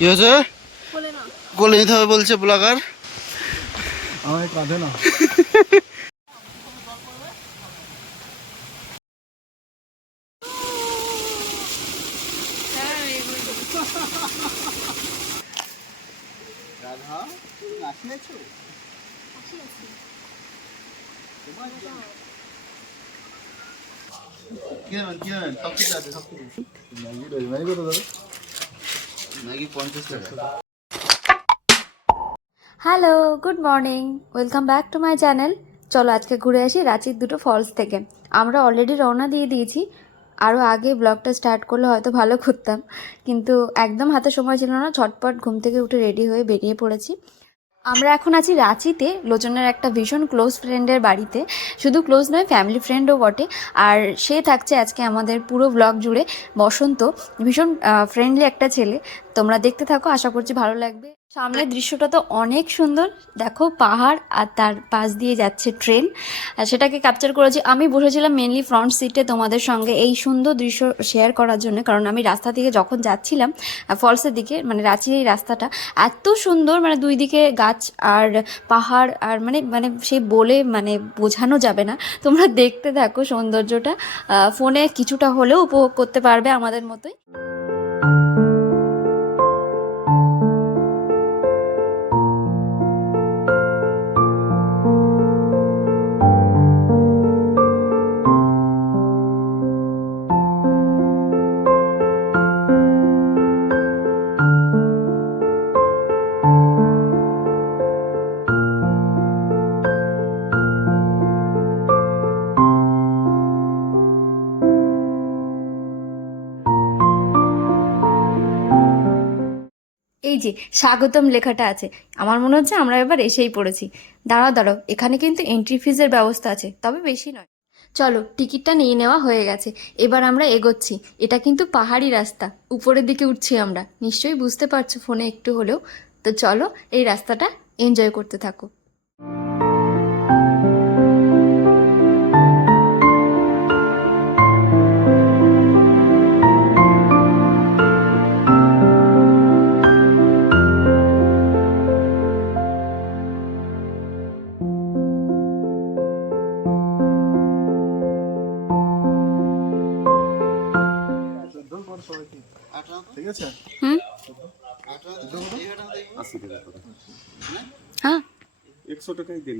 কি হয়েছে? কোলে নিতে হবে বলছে ব্লগার। আমার কাঁধে না। রাধা তুমি আসিয়েছো? কি হন সব কিছু আছে, সব কিছু। ম্যাগি কত দাদা? ম্যাগি 50 টাকা। Hello, good morning, welcome back to my channel. চলো আজকে ঘুরে আসি রাঁচির দুটো ফলস থেকে। আমরা অলরেডি রওনা দিয়ে দিয়েছি। আরও আগে ব্লগটা স্টার্ট করলে হয়তো ভালো করতাম, কিন্তু একদম হাতে সময় ছিল না। ঝটপট ঘুম থেকে উঠে রেডি হয়ে বেরিয়ে পড়েছি। আমরা এখন আছি রাঁচিতে, লোচনের একটা ভীষণ ক্লোজ ফ্রেন্ডের বাড়িতে। শুধু ক্লোজ নয়, ফ্যামিলি ফ্রেন্ডও বটে। আর সে থাকছে আজকে আমাদের পুরো ব্লগ জুড়ে। বসন্ত ভীষণ ফ্রেন্ডলি একটা ছেলে। তোমরা দেখতে থাকো, আশা করছি ভালো লাগবে। সামনের দৃশ্যটা তো অনেক সুন্দর, দেখো পাহাড় আর তার পাশ দিয়ে যাচ্ছে ট্রেন। সেটাকে ক্যাপচার করেছি। আমি বসেছিলাম মেনলি ফ্রন্ট সিটে তোমাদের সঙ্গে এই সুন্দর দৃশ্য শেয়ার করার জন্য, কারণ আমি রাস্তা থেকে যখন যাচ্ছিলাম ফলসের দিকে, মানে রাঁচির এই রাস্তাটা এত সুন্দর, মানে দুই দিকে গাছ আর পাহাড়, আর মানে মানে সেই বলে মানে বোঝানো যাবে না। তোমরা দেখতে থাকো সৌন্দর্যটা, ফোনে কিছুটা হলেও উপভোগ করতে পারবে আমাদের মতোই। এই যে স্বাগতম লেখাটা আছে, আমার মনে হচ্ছে আমরা এবার এসেই পড়েছি। দাঁড়াও দাঁড়াও, এখানে কিন্তু এন্ট্রি ফিজের ব্যবস্থা আছে, তবে বেশি নয়। চলো, টিকিটটা নিয়ে নেওয়া হয়ে গেছে, এবার আমরা এগোচ্ছি। এটা কিন্তু পাহাড়ি রাস্তা, উপরের দিকে উঠছি আমরা, নিশ্চয়ই বুঝতে পারছো ফোনে একটু হলেও। তো চলো এই রাস্তাটা এনজয় করতে থাকো। ঠিক আছে। হুম, হ্যাঁ, 100 টাকাই দিন।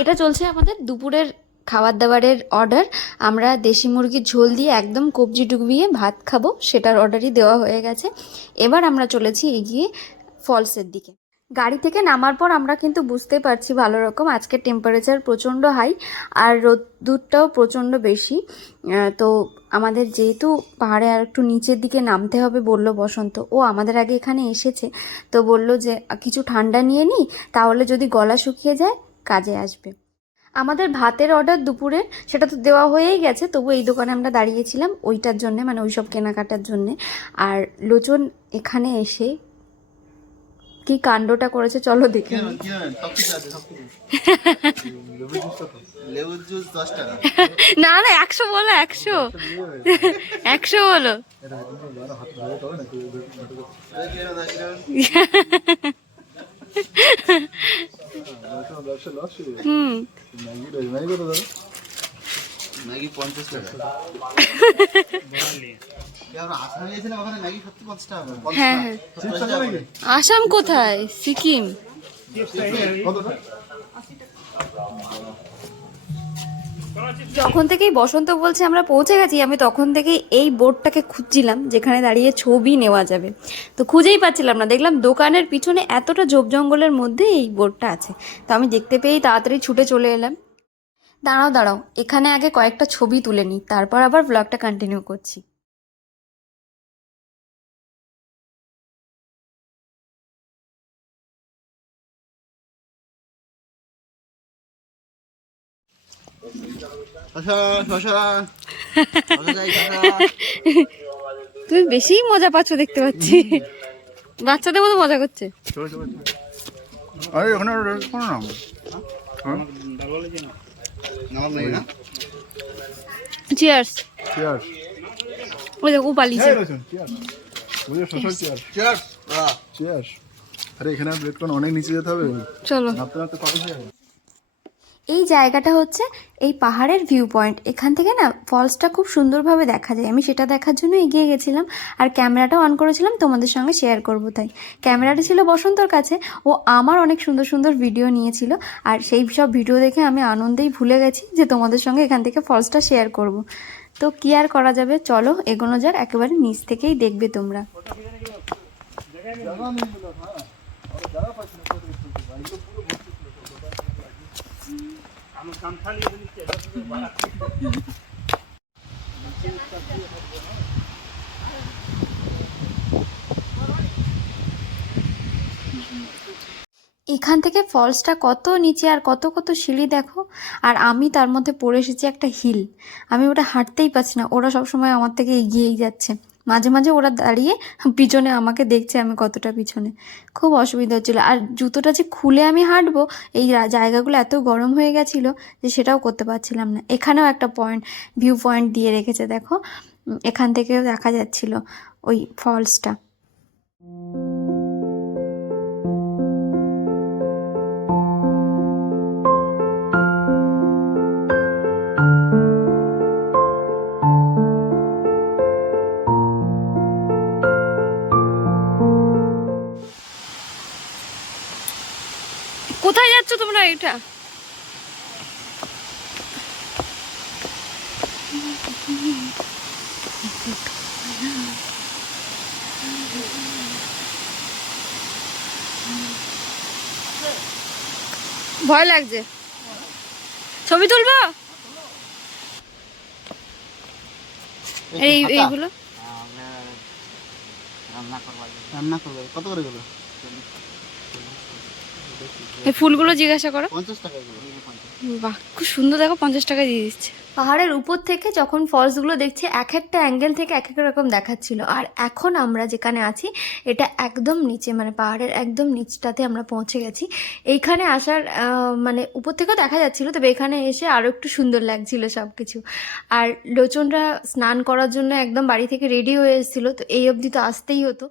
এটা চলছে আমাদের দুপুরের খাবার দাবারের অর্ডার। আমরা দেশি মুরগির ঝোল দিয়ে একদম কবজি ডুবিয়ে ভাত খাবো, সেটার অর্ডারই দেওয়া হয়ে গেছে। এবার আমরা চলেছি এগিয়ে ফলসের দিকে। গাড়ি থেকে নামার পর আমরা কিন্তু বুঝতে পারছি ভালো রকম আজকের টেম্পারেচার প্রচণ্ড হাই, আর রোদ্দুরটাও প্রচণ্ড বেশি। তো আমাদের যেহেতু পাহাড়ে আর একটু নিচের দিকে নামতে হবে বলল বসন্ত, ও আমাদের আগে এখানে এসেছে, তো বলল যে কিছু ঠান্ডা নিয়ে নিই, তাহলে যদি গলা শুকিয়ে যায় কাজে আসবে। আমাদের ভাতের অর্ডার দুপুরের সেটা তো দেওয়া হয়েই গেছে, তবু এই দোকানে আমরা দাঁড়িয়েছিলাম ওইটার জন্যে, মানে ওই সব কেনাকাটার জন্যে। আর লোচন এখানে এসে কি কাণ্ডটা করেছে চলো দেখে নিই। সব কিছু আছে, সব কিছু। লেবুর জুস 10 টাকা। না না, 100 বলো, 100 100 বলো। হুম, ম্যাগি কত দাদা? ম্যাগি 50 টাকা। আসামে গিয়েছিলাম, ওখানে ম্যাগি সত্যি 50 টাকা। হ্যাঁ হ্যাঁ। আসাম কোথায়? সিকিম। যখন থেকেই বসন্ত বলছে আমরা পৌঁছে গেছি, আমি তখন থেকেই এই বোর্ডটাকে খুঁজছিলাম যেখানে দাঁড়িয়ে ছবি নেওয়া যাবে, তো খুঁজেই পাচ্ছিলাম না। দেখলাম দোকানের পিছনে এতটা ঝোপ জঙ্গলের মধ্যে এই বোর্ডটা আছে, তো আমি দেখতে পেয়েই তাড়াতাড়ি ছুটে চলে এলাম। দাঁড়াও দাঁড়াও, এখানে আগে কয়েকটা ছবি তুলে নিই, তারপর আবার ব্লগটা কন্টিনিউ করছি। তুমি বেশি মজা পাচ্ছ দেখতে পাচ্ছি, বাচ্চাদের মতো মজা করছে। আরে ওখানে কোনো নাম চিয়ার্স। চিয়ার্স। ওই দেখো ও পালিয়েছে। চিয়ার্স। বুঝে শশার চেয়ার চিয়ার্স চেয়ার। আরে এখানে আর ব্রেড অনেক নিচে যেতে হবে, চলো। নাপতে নাপতে কবে যাবে? এই জায়গাটা হচ্ছে এই পাহাড়ের ভিউ পয়েন্ট। এখান থেকে না ফলসটা খুব সুন্দরভাবে দেখা যায়। আমি সেটা দেখার জন্য এগিয়ে গেছিলাম, আর ক্যামেরাটা অন করেছিলাম তোমাদের সঙ্গে শেয়ার করব তাই। ক্যামেরাটা ছিল বসন্তর কাছে, ও আমার অনেক সুন্দর সুন্দর ভিডিও নিয়েছিল, আর সেই সব ভিডিও দেখে আমি আনন্দেই ভুলে গেছি যে তোমাদের সঙ্গে এখান থেকে ফলসটা শেয়ার করব। তো কি আর করা যাবে, চলো এগোনো যাক, একেবারে নিচ থেকেই দেখবে তোমরা। এখান থেকে ফলসটা কত নিচে আর কত কত সিঁড়ি দেখো, আর আমি তার মধ্যে পড়ে এসেছি একটা হিল। আমি ওটা হাঁটতেই পারছি না, ওরা সবসময় আমার থেকে এগিয়েই যাচ্ছে। মাঝে মাঝে ওরা দাঁড়িয়ে পিছনে আমাকে দেখছে আমি কতটা পিছনে। খুব অসুবিধা হচ্ছিলো, আর জুতোটা যে খুলে আমি হাঁটবো, এই জায়গাগুলো এত গরম হয়ে গেছিলো যে সেটাও করতে পারছিলাম না। এখানেও একটা ভিউ পয়েন্ট দিয়ে রেখেছে দেখো, এখান থেকেও দেখা যাচ্ছিলো ওই ফলসটা। কোথায় যাচ্ছ তোমরা? এটা ভয় লাগছে, ছবি তুলবো এইগুলো কত করে গেল? এই ফুলগুলো জিজ্ঞাসা করো। 50 টাকা এগুলো। বাহ, খুব সুন্দর, দেখো 50 টাকা দিয়ে দিচ্ছে। পাহাড়ের উপর থেকে যখন ফলসগুলো দেখছি, এক একটা অ্যাঙ্গেল থেকে এক এক রকম দেখাচ্ছিল। আর এখন আমরা যেখানে আছি এটা একদম নিচে, মানে পাহাড়ের একদম নিচটাতে আমরা পৌঁছে গেছি। এইখানে আসার মানে উপর থেকেও দেখা যাচ্ছিল, তবে এখানে এসে আরও একটু সুন্দর লাগছিল সব কিছু। আর লোচনরা স্নান করার জন্য একদম বাড়ি থেকে রেডি হয়ে এসেছিলো, তো এই অবধি তো আসতেই হতো।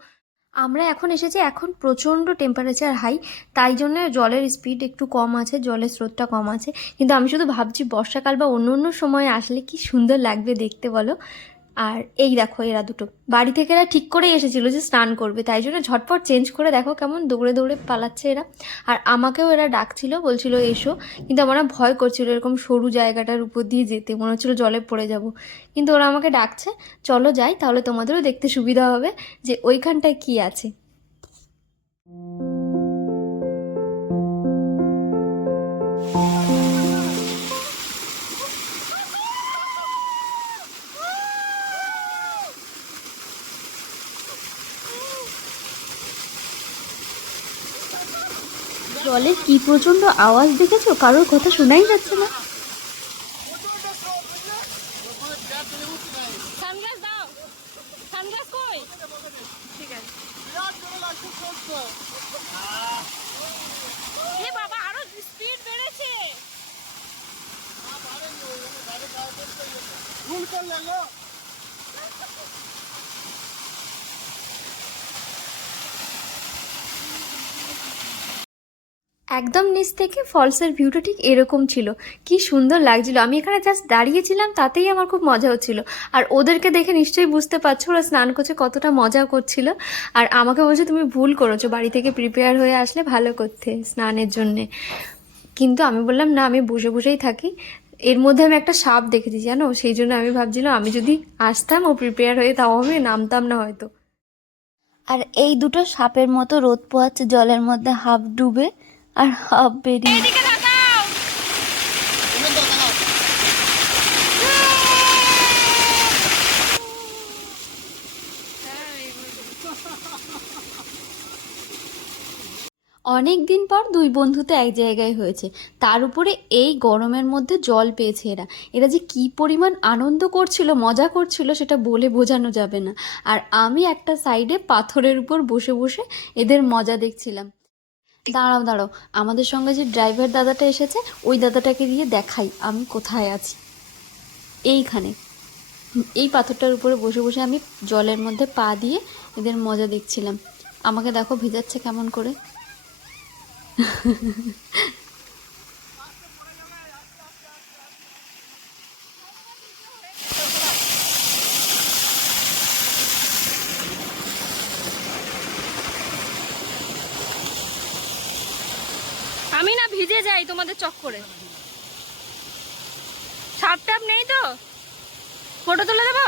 আমরা এখন এসেছি, এখন প্রচণ্ড টেম্পারেচার হাই, তাই জন্য জলের স্পিড একটু কম আছে, জলের স্রোতটা কম আছে। কিন্তু আমি শুধু ভাবছি বর্ষাকাল বা অন্য অন্য সময় আসলে কি সুন্দর লাগবে দেখতে বলো। আর এই দেখো এরা দুটো বাড়ি থেকে এরা ঠিক করেই এসেছিলো যে স্নান করবে, তাই জন্য ঝটপট চেঞ্জ করে দেখো কেমন দৌড়ে দৌড়ে পালাচ্ছে এরা। আর আমাকেও এরা ডাকছিল, বলছিল এসো, কিন্তু আমার না ভয় করছিল এরকম সরু জায়গাটার উপর দিয়ে যেতে, মনে হচ্ছিলো জলে পড়ে যাব। কিন্তু ওরা আমাকে ডাকছে, চলো যাই, তাহলে তোমাদেরও দেখতে সুবিধা হবে যে ওইখানটায় কি আছে। জলের কি প্রচন্ড আওয়াজ দেখেছো, কারোর কথা শোনাই যাচ্ছে না। একদম নিচ থেকে ফলসের ভিউটা ঠিক এরকম ছিল, কি সুন্দর লাগছিল। আমি এখানে জাস্ট দাঁড়িয়েছিলাম, তাতেই আমার খুব মজা হচ্ছিল। আর ওদেরকে দেখে নিশ্চয়ই বুঝতে পারছো ওরা স্নান করছে, কতটা মজা করছিল। আর আমাকে বলছে তুমি ভুল করেছো, বাড়ি থেকে প্রিপেয়ার হয়ে আসলে ভালো করতে স্নানের জন্যে। কিন্তু আমি বললাম না, আমি বসে বসেই থাকি। এর মধ্যে আমি একটা সাপ দেখেছি জানো, সেই জন্য আমি ভাবছিলাম আমি যদি আসতাম ও প্রিপেয়ার হয়ে, তাও আমি নামতাম না হয়তো। আর এই দুটো সাপের মতো রোদ পোহাচ্ছে জলের মধ্যে, হাফ ডুবে আর হাফ বেরিয়ে। অনেক দিন পর দুই বন্ধুতে এক জায়গায় হয়েছে, তার উপরে এই গরমের মধ্যে জল পেয়েছে এরা। এরা যে কি পরিমাণ আনন্দ করছিল, মজা করছিল, সেটা বলে বোঝানো যাবে না। আর আমি একটা সাইডে পাথরের উপর বসে বসে এদের মজা দেখছিলাম। দাঁড়াও দাঁড়াও, আমাদের সঙ্গে যে ড্রাইভার দাদাটা এসেছে, ওই দাদাটাকে দিয়ে দেখাই আমি কোথায় আছি। এইখানে এই পাথরটার উপরে বসে বসে আমি জলের মধ্যে পা দিয়ে এদের মজা দেখছিলাম। আমাকে দেখো ভেজাচ্ছে কেমন করে। আমি না ভিজে যাই তোমাদের চক্করে। সাপ টাপ নেই তো? ফটো তুলে দেবো?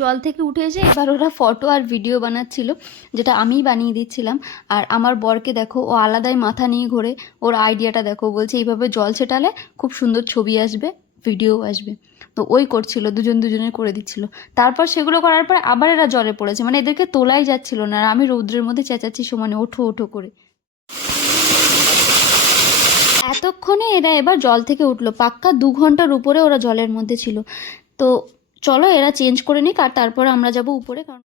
জল থেকে উঠে এসে এবার ওরা ফটো আর ভিডিও বানাচ্ছিল, যেটা আমিই বানিয়ে দিচ্ছিলাম। আর আমার বরকে দেখো, ও আলাদাই মাথা নিয়ে ঘোরে। ওর আইডিয়াটা দেখো, বলছে এইভাবে জল ছেটালে খুব সুন্দর ছবি আসবে, ভিডিও আসবে। তো ওই করছিল, দুজনের করে দিচ্ছিল। তারপর সেগুলো করার পর আবার এরা জলে পড়েছে, মানে এদেরকে তোলাই যাচ্ছিল না। আর আমি রৌদ্রের মধ্যে চেঁচাচ্ছি সমানে, ওঠো ওঠো করে। এতক্ষণে এরা এবার জল থেকে উঠলো। পাক্কা 2 ঘন্টার উপরে ওরা জলের মধ্যে ছিল। তো চলো এরা চেঞ্জ করে নিক, আর তারপরে আমরা যাব উপরে। কারণ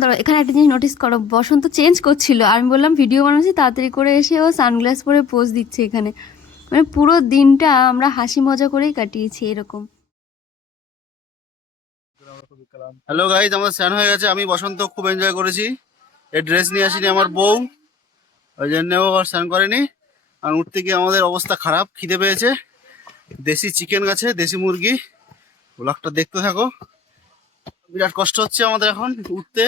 দাঁড়াও, এখানে একটা জিনিস নোটিস করো, বসন্ত চেঞ্জ করছিল আর আমি বললাম ভিডিও বানাচ্ছি, তাড়াতাড়ি করে এসে ও সানগ্লাস পরে পোজ দিচ্ছে এখানে। মানে পুরো দিনটা আমরা হাসি মজা করেই কাটিয়েছি এরকম। হ্যালো গাইজ, আমার স্নান হয়ে গেছে। আমি বসন্ত খুব এনজয় করেছি। এই ড্রেস নিয়ে আসিনি আমার বউ, ওই জন্য ও আবার স্নান করেনি। আর উঠতে গিয়ে আমাদের অবস্থা খারাপ, খিদে পেয়েছে। দেশি চিকেন গেছে, দেশি মুরগি। ব্লগটা দেখতে থাকো। বিরাট কষ্ট হচ্ছে আমাদের এখন উঠতে।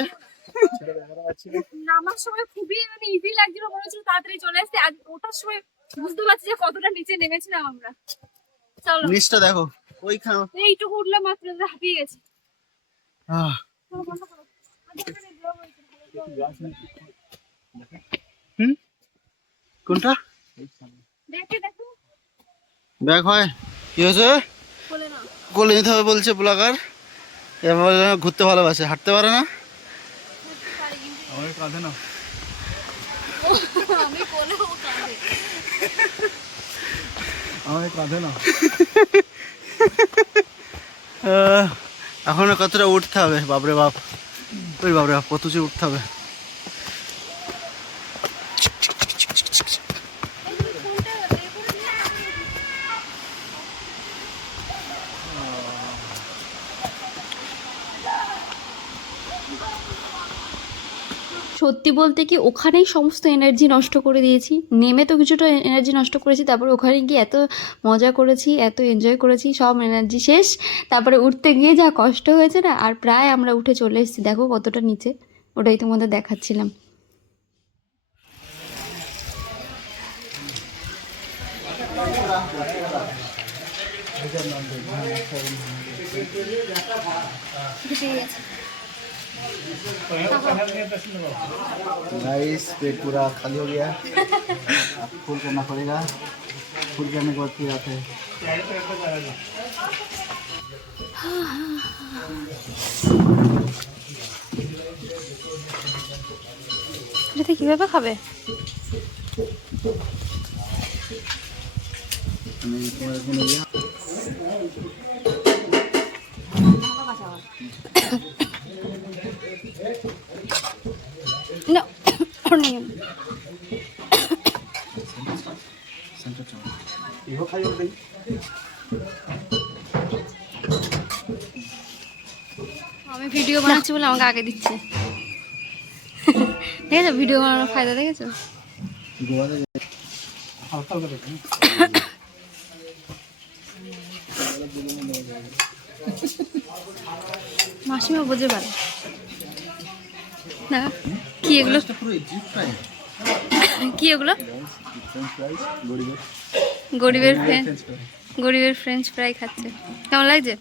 নামার সময় খুবই মানে ইজি লাগছিল, মনে হচ্ছিল তাড়াতাড়ি চলে আসতে। আজ ওঠার সময় বুঝতে পারছি যে কতটা নিচে নেমেছিলাম আমরা। চলো নিচটা দেখো, ওইখানে এইটুকু উঠলাম মাত্র, হাঁপিয়ে গেছি। কোনটা দেখে দেখো ব্যাগ হয়? কি হয়েছে? বলে না কোলে নিতে হবে বলছে ব্লগার। এবার ঘুরতে ভালোবাসে, হাঁটতে পারে না। আমার কাঁধে না, আমি কোলে, ও কাঁধে। আমার কাঁধে না। এখনো কতটা উঠতে হবে, বাপরে বাপ। ওই বাপরে বাপ, কত উঁচু উঠতে হবে। সত্যি বলতে কি, ওখানেই সমস্ত এনার্জি নষ্ট করে দিয়েছি। নেমে তো কিছুটা এনার্জি নষ্ট করেছি, তারপরে ওখানে গিয়ে এত মজা করেছি, এত এনজয় করেছি, সব এনার্জি শেষ। তারপরে উঠতে গিয়ে যা কষ্ট হয়েছে না, আর প্রায় আমরা উঠে চলে এসেছি। দেখো কতটা নিচে, ওটাই তোমাদের দেখাচ্ছিলাম। गाइस, पेट पूरा खाली हो गया। अब फुल करना पड़ेगा। फुल करने के बाद फिर आते हैं। এটাতে কিভাবে খাবে? No, नहीं। আমি ভিডিও বানাচ্ছি বলে আমাকে আগে দিচ্ছে। দেখেছো ভিডিও বানানোর ফায়দা, দেখেছো? মাসিমা বোঝে ভালো না। কি এগুলো? কি এগুলো? গরিবের ফ্রেঞ্চ ফ্রাই খাচ্ছে। কেমন লাগছে?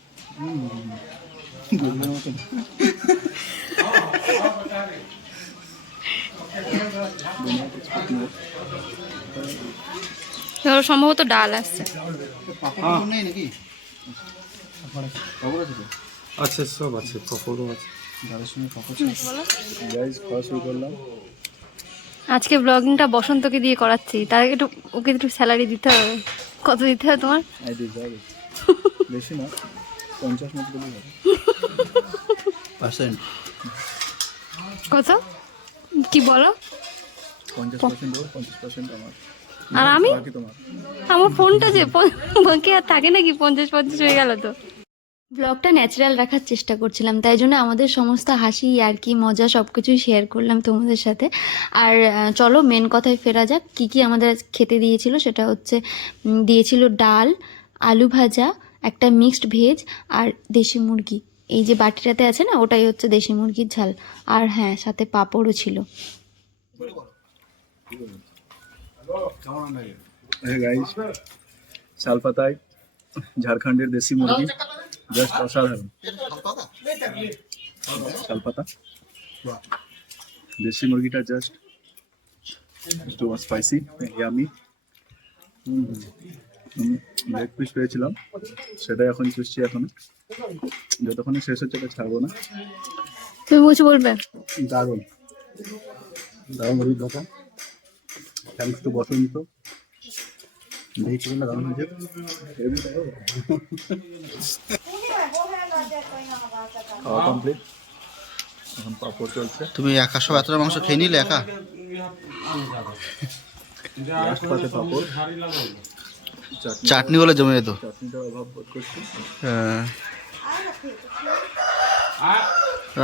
সম্ভবত ডাল আসছে। আচ্ছা, সব আছে, পাপড়ও আছে। আজকে ব্লগিংটা বসন্তকে দিয়ে করাচ্ছি, তার আগে একটু ওকে একটু স্যালারি দিতে হবে। কত দিতে হবে তোমার? বেশি না, 50 মতো দিলেই হবে। পার্সেন্ট কত কি বলো? 50% দেবো, 50% আমার। আর আমি বাকি তোমার। আমার ফোনটা যে বাকি আর থাকে নাকি, 50-50 হয়ে গেল তো। ব্লগটা ন্যাচারাল রাখার চেষ্টা করছিলাম, তাই জন্য আমাদের সমস্ত হাসি আর কি মজা সব কিছুই শেয়ার করলাম তোমাদের সাথে। আর চলো মেন কথায় ফেরা যাক, কী কী আমাদের আজ খেতে দিয়েছিল। সেটা হচ্ছে দিয়েছিল ডাল, আলু ভাজা, একটা মিক্সড ভেজ আর দেশি মুরগি। এই যে বাটিটাতে আছে না, ওটাই হচ্ছে দেশি মুরগির ঝাল। আর হ্যাঁ, সাথে পাঁপড়ও ছিল। গাইস, শাল পাতায় ঝাড়খণ্ডের দেশি মুরগি, জাস্ট অসাধারণ। শাল পাতা দেশি মুরগিটা জাস্ট একটু স্পাইসি, ইয়ামি। লেগ পিস পেয়েছিলাম, সেটা এখন চুষছি। এখন যতক্ষণ শেষ হচ্ছে এটা ছাড়বো না। তুমি কিছু বলবে? দারুণ দারুণ অভিজ্ঞতা। থ্যাংকস টু বসন্ত। দারুণ হয়েছে। খাওয়া কমপ্লিট, এখন পাপড় চলছে। তুমি একা সব এতটা মাংস খেয়ে নিলে একা? লাস্ট পাতে পাপড়, চাটনি হলে জমে যেত। চাটনিটার অভাব বোধ করছি। হ্যাঁ।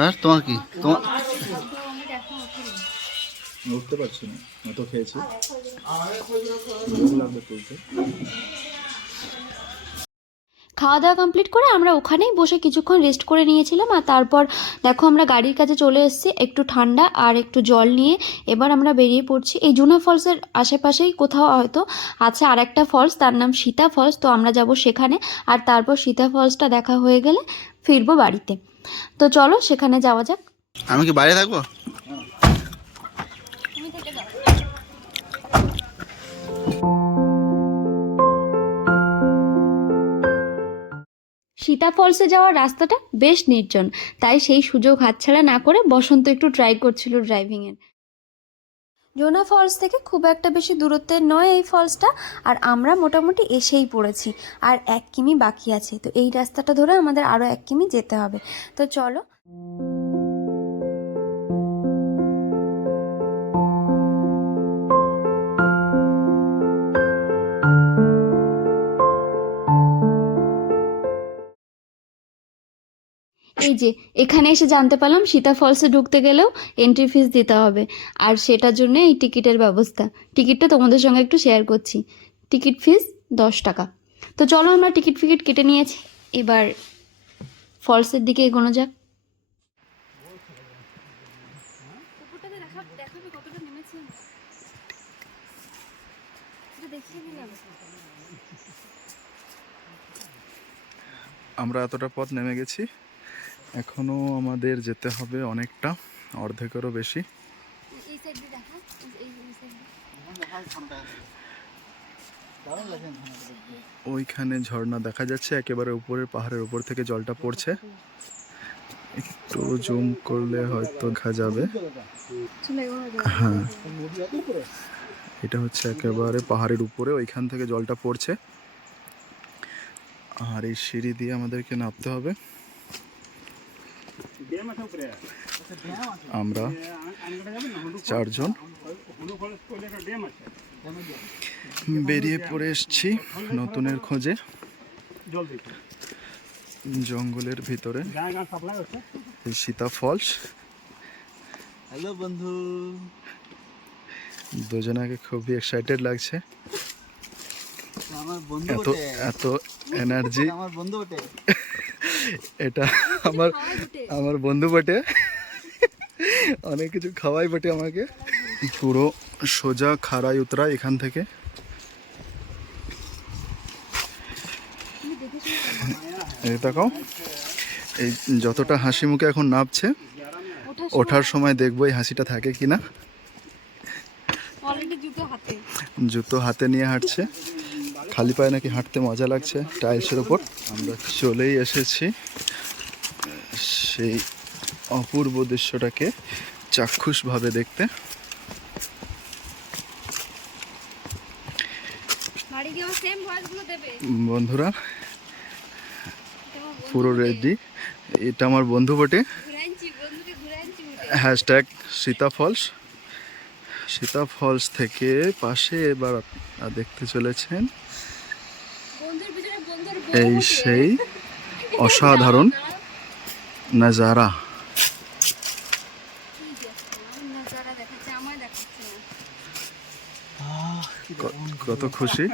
আর তোমার কি? তোমার উঠতে পারছি না, অত খেয়েছি, ভালো লাগবে তুলতে। খাওয়া দাওয়া কমপ্লিট করে আমরা ওখানেই বসে কিছুক্ষণ রেস্ট করে নিয়েছিলাম। আর তারপর দেখো আমরা গাড়ির কাছে চলে এসেছি একটু ঠান্ডা আর একটু জল নিয়ে। এবার আমরা বেরিয়ে পড়ছি। এই জোনা ফলসের আশেপাশেই কোথাও হয়তো আছে আর একটা ফলস, তার নাম সীতা ফলস। তো আমরা যাব সেখানে, আর তারপর সীতা ফলসটা দেখা হয়ে গেলে ফিরবো বাড়িতে। তো চলো সেখানে যাওয়া যাক। আমি কি বাইরে থাকবো? সীতা ফলসে যাওয়ার রাস্তাটা বেশ নির্জন, তাই সেই সুযোগ হাতছাড়া না করে বসন্ত একটু ট্রাই করছিল ড্রাইভিংয়ের। জোনা ফলস থেকে খুব একটা বেশি দূরত্বের নয় এই ফলসটা, আর আমরা মোটামুটি এসেই পড়েছি। আর 1 কিমি বাকি আছে, তো এই রাস্তাটা ধরে আমাদের আরও 1 কিমি যেতে হবে। তো চলো। এই যে এখানে এসে জানতে পারলাম সীতা ফলসে ঢুকতে গেলেও এন্ট্রি ফিস দিতে হবে, আর সেটার জন্য এই টিকিটের ব্যবস্থা। টিকিটটা তোমাদের সঙ্গে একটু শেয়ার করছি। টিকিট ফিস 10 টাকা। তো চলো আমরা টিকিট ফিকিট কেটে নিয়েছি, এবার ফলসের দিকে এগোনো যাক। আমরা এতটা পথ নেমে গেছি, এখনো আমাদের যেতে হবে অনেকটা, অর্ধেকেরও বেশি। ওইখানে ঝর্ণা দেখা যাচ্ছে, একেবারে উপরের পাহাড়ের উপর থেকে জলটা পড়ছে। একটু জুম করলে হয়তো দেখা যাবে। হ্যাঁ, এটা হচ্ছে একেবারে পাহাড়ের উপরে, ওইখান থেকে জলটা পড়ছে। আর এই সিঁড়ি দিয়ে আমাদেরকে নামতে হবে। আমরা 4 জন বেরিয়ে পড়ে এসছি নতুনের খোঁজে, জঙ্গলের ভিতরে এই সীতা ফলস। হ্যালো বন্ধু। দুজনাকে খুবই এক্সাইটেড লাগছে, আমার বন্ধু এত বটে। এত এনার্জি। আমার বন্ধু বটে। এটা আমার বন্ধু বটে, অনেক কিছু খাওয়াই বটে আমাকে। পুরো সোজা খাড়াই উতরা এখান থেকে। এই দেখো, এই যতটা হাসি মুখে এখন নামছে, ওঠার সময় দেখবো এই হাসিটা থাকে কিনা। জুতো হাতে নিয়ে হাঁটছে, খালি পায়ে নাকি হাঁটতে মজা লাগছে টাইলসের ওপর। আমরা চলেই এসেছি সেই অপূর্ব দৃশ্যটাকে চাক্ষুষভাবে দেখতে। বন্ধুরা পুরো রেডি, এটা আমার বন্ধু বটে। Hashtag Sita Falls. Sita Falls থেকে পাশে এবার দেখতে চলেছেন এই সেই অসাধারণ নাজারা। কত খুশি,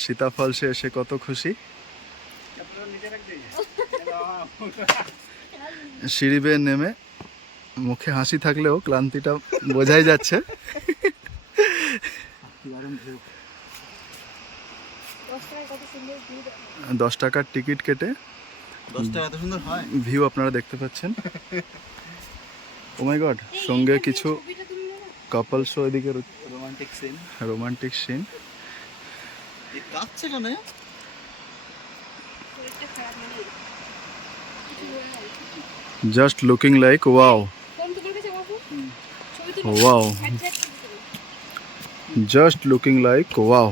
সীতা ফলসে এসে কত খুশি। সিঁড়ি বেয়ে নেমে মুখে হাসি থাকলেও ক্লান্তিটা বোঝাই যাচ্ছে। 10 টাকার টিকিট কেটে 10 টাকা এত সুন্দর হয়? ভিউ আপনারা দেখতে পাচ্ছেন। ও মাই গড, সঙ্গে কিছু কাপলসও এদিকে, রোমান্টিক সিন। কাঁদছে কেন? Just looking like wow, wow, just looking like wow,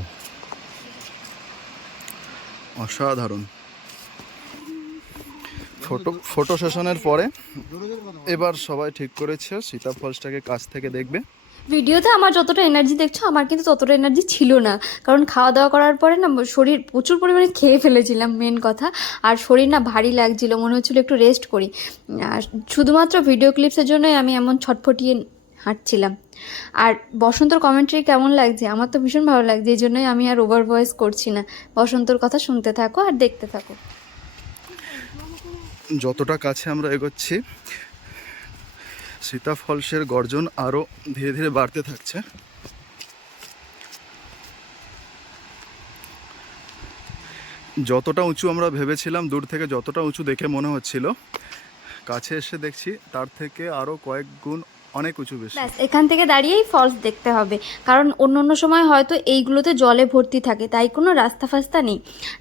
অসাধারণ। ফটো সেশনের পরে এবার সবাই ঠিক করেছে সীতা ফলসটাকে কাছ থেকে দেখবে। ভিডিওতে আমার যতটা এনার্জি দেখছো আমার কিন্তু ততটা এনার্জি ছিল না, কারণ খাওয়া দাওয়া করার পরে না শরীর প্রচুর পরিমাণে খেয়ে ফেলেছিলাম মেন কথা, আর শরীর না ভারী লাগছিল, মনে হচ্ছিলো একটু রেস্ট করি। আর শুধুমাত্র ভিডিও ক্লিপসের জন্যই আমি এমন ছটফটিয়ে হাঁটছিলাম। আর বসন্তর কমেন্ট্রি কেমন লাগছে? আমার তো ভীষণ ভালো লাগছে, এই জন্যই আমি আর ওভার ভয়েস করছি না। বসন্তর কথা শুনতে থাকো আর দেখতে থাকো। যতটা কাছে আমরা এগোচ্ছি সীতা ফলসের গর্জন আরও ধীরে ধীরে বাড়তে থাকছে। যতটা উঁচু আমরা ভেবেছিলাম, দূর থেকে যতটা উঁচু দেখে মনে হচ্ছিল, কাছে এসে দেখছি তার থেকে আরও কয়েক গুণ অনেক উঁচু বেশি। ব্যাস এখান থেকে দাঁড়িয়েই ফলস দেখতে হবে, কারণ অন্য অন্য সময় হয়তো এইগুলোতে জলে ভর্তি থাকে, তাই কোনো রাস্তা ফাস্তা নেই।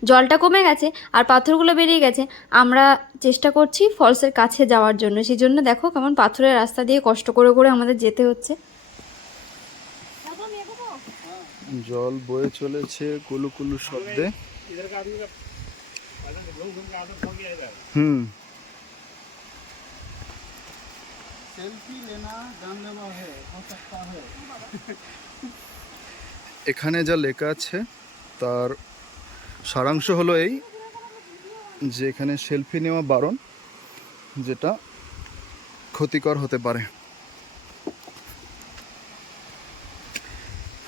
জলটা কমে গেছে আর পাথরগুলো বেরিয়ে গেছে। আমরা চেষ্টা করছি ফলসের কাছে যাওয়ার জন্য, সেই জন্য দেখো কেমন পাথরের রাস্তা দিয়ে কষ্ট করে করে আমাদের যেতে হচ্ছে। জল বয়ে চলেছে কুলু কুলু শব্দে। এখানে যা লেখা আছে তার সারাংশ হলো এই যে এখানে সেলফি নেওয়া বারণ, যেটা ক্ষতিকর হতে পারে।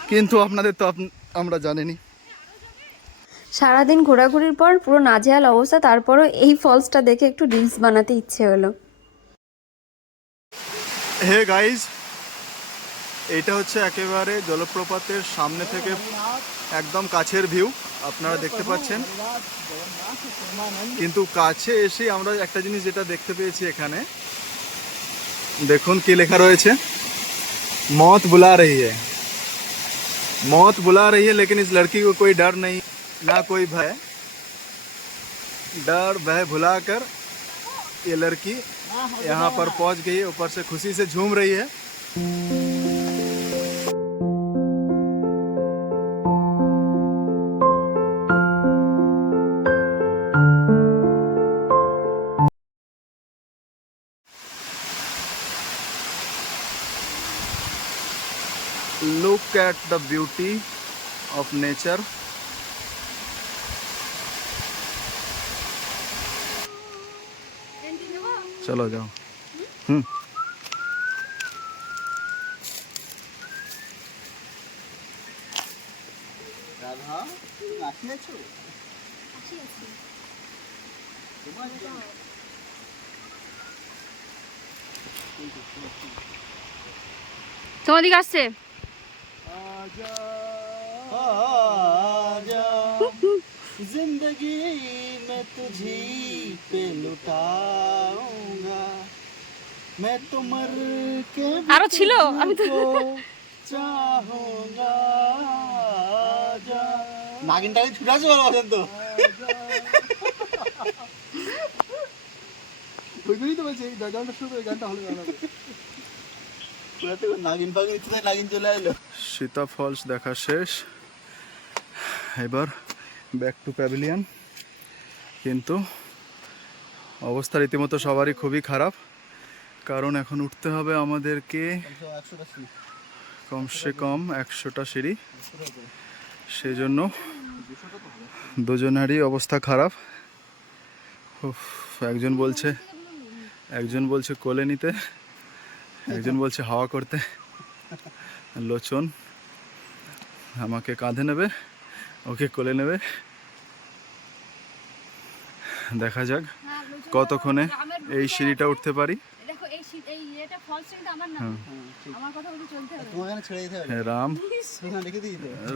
কিন্তু আপনাদের তো আমরা জানিনি। সারাদিন ঘোরাঘুরির পর পুরো নাজেহাল অবস্থা, তারপরও এই ফলসটা দেখে একটু রিলস বানাতে ইচ্ছে হলো। হে গাইজ, এইটা হচ্ছে একেবারে জলপ্রপাতের সামনে থেকে একদম কাছের ভিউ আপনারা দেখতে পাচ্ছেন। কিন্তু কাছে এসে আমরা একটা জিনিস যেটা দেখতে পেয়েছি, এখানে দেখুন কি লেখা রয়েছে, मौत बुला रही है, मौत बुला रही है, लेकिन इस लड़की को कोई डर नहीं, ना कोई भय। डर भय भुलाकर ये लड़की यहाँ पर पहुँच गई है, ऊपर से खुशी से झूम रही है। Look at the beauty of nature. चलो जाओ। রাধা, তুমি আসিয়াছো? তোমার দিকে আসছে। जिंदगी में तुझी पे लुटाऊंगा मैं तो मर के আরো ছিল, আমি তো चाहूंगा। নাগিনটাকে ছুটাছে বলো বসন্ত। ওই জন্যই তো বলছি এই গানটা শুরু করে গানটা হলে ভালো হবে। নাগিন পাগিন ইচ্ছে নাগিন চলে এলো। সীতা ফলস দেখা শেষ, এবার ব্যাক টু প্যাভিলিয়ন। কিন্তু অবস্থা রীতিমতো সবারই খুবই খারাপ, কারণ এখন উঠতে হবে আমাদেরকে কমসে কম 100টা সিঁড়ি। সেই জন্য দুজনেরই অবস্থা খারাপ। উফ, একজন বলছে কোলে নিতে, একজন বলছে হাওয়া করতে। লোচন আমাকে কাঁধে নেবে, ওকে কোলে নেবে। দেখা যাক কতক্ষণে এই সিঁড়িটা উঠতে পারি। দেখো এই এটা ফলস কিন্তু আমার না, হ্যাঁ। আমার কথা বলে চলতে হবে। তোমাকে ছেড়ে দিতে হবে।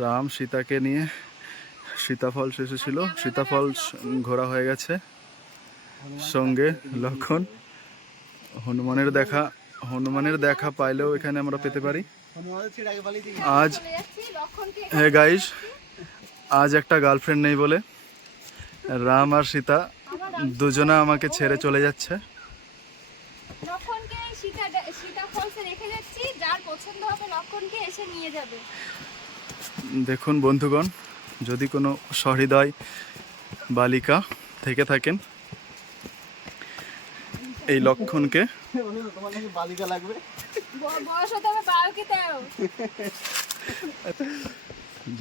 রাম সীতাকে নিয়ে সীতা ফলস এসেছিল, সীতা ফলস ঘোরা হয়ে গেছে। সঙ্গে লক্ষণ, হনুমানের দেখা পাইলেও এখানে আমরা পেতে পারি। আজ হ্যাঁ গাইস, আজ একটা গার্লফ্রেন্ড নেই বলে রাম আর সীতা দুজনা আমাকে ছেড়ে চলে যাচ্ছে। লক্ষণকে সীতা ফলসে রেখে যাচ্ছি, যার পছন্দ হবে লক্ষণকে এসে নিয়ে যাবে। দেখুন বন্ধুগণ, যদি কোনো সহৃদয় বালিকা থেকে থাকেন, এই লক্ষণকে তোমার নাকি বালিকা লাগবে? বয়স হতে হবে 12 কি 13।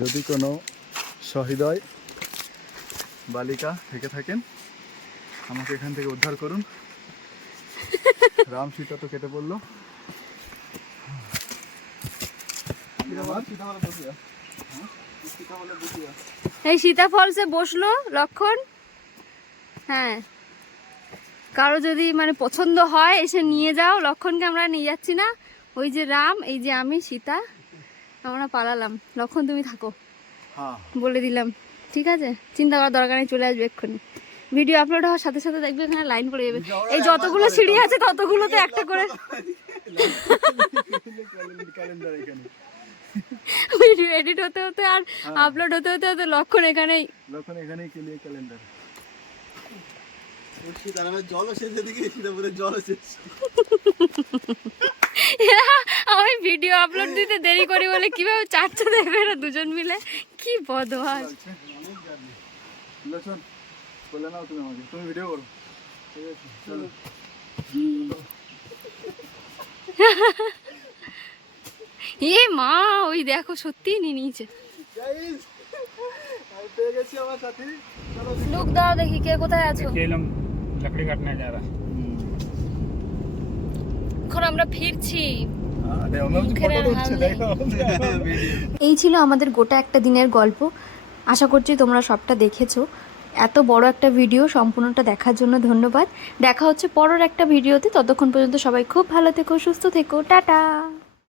যদি কোনো সহৃদয় বালিকা থেকে থাকেন, আমাকে এখান থেকে উদ্ধার করুন। রাম সীতা তো কেটে পড়লো। এই সীতা ফলসে বসলো লক্ষণ। হ্যাঁ, কারো যদি মানে পছন্দ হয় এসে নিয়ে যাও। লক্ষণকে আমরা নিয়ে যাচ্ছি না, ওই যে রাম, এই যে আমি সীতা, আমরা পালালাম। লক্ষণ তুমি থাকো, বলে দিলাম, ঠিক আছে? চিন্তা করার দরকার নেই, চলে আসবে এক্ষুনি। ভিডিও আপলোড হওয়ার সাথে সাথে দেখবে এখানে লাইন পড়ে যাবে। এই যতগুলো সিঁড়ি আছে ততগুলোতে একটা করে ভিডিও এডিট হতে হতে আর আপলোড হতে হতে হতে লক্ষণ এখানেই ক্যালেন্ডার। আমি ভিডিও আপলোড দিতে দেরি করি বলে কিভাবে চারটে দেখবে না দুজন মিলে, কি বদমাস। লোচন বলে নাও তুমি আমাকে, তুমি ভিডিও করো, ঠিক আছে? চলো। এ মা, ওই দেখো সত্যিই নিয়ে নিয়েছে। পেয়ে গেছি আমার সাথে। লুক দাও দেখি কে কোথায় আছো। लकड़ी काटने जा रहा है। এখন আমরা ফিরছি। এই ছিল আমাদের গোটা একটা দিনের গল্প। আশা করছি তোমরা সবটা দেখেছো। এত বড় একটা ভিডিও সম্পূর্ণটা দেখার জন্য ধন্যবাদ। দেখা হচ্ছে পরের একটা ভিডিওতে। ততক্ষণ পর্যন্ত সবাই খুব ভালো থেকো, সুস্থ থেকো, টাটা।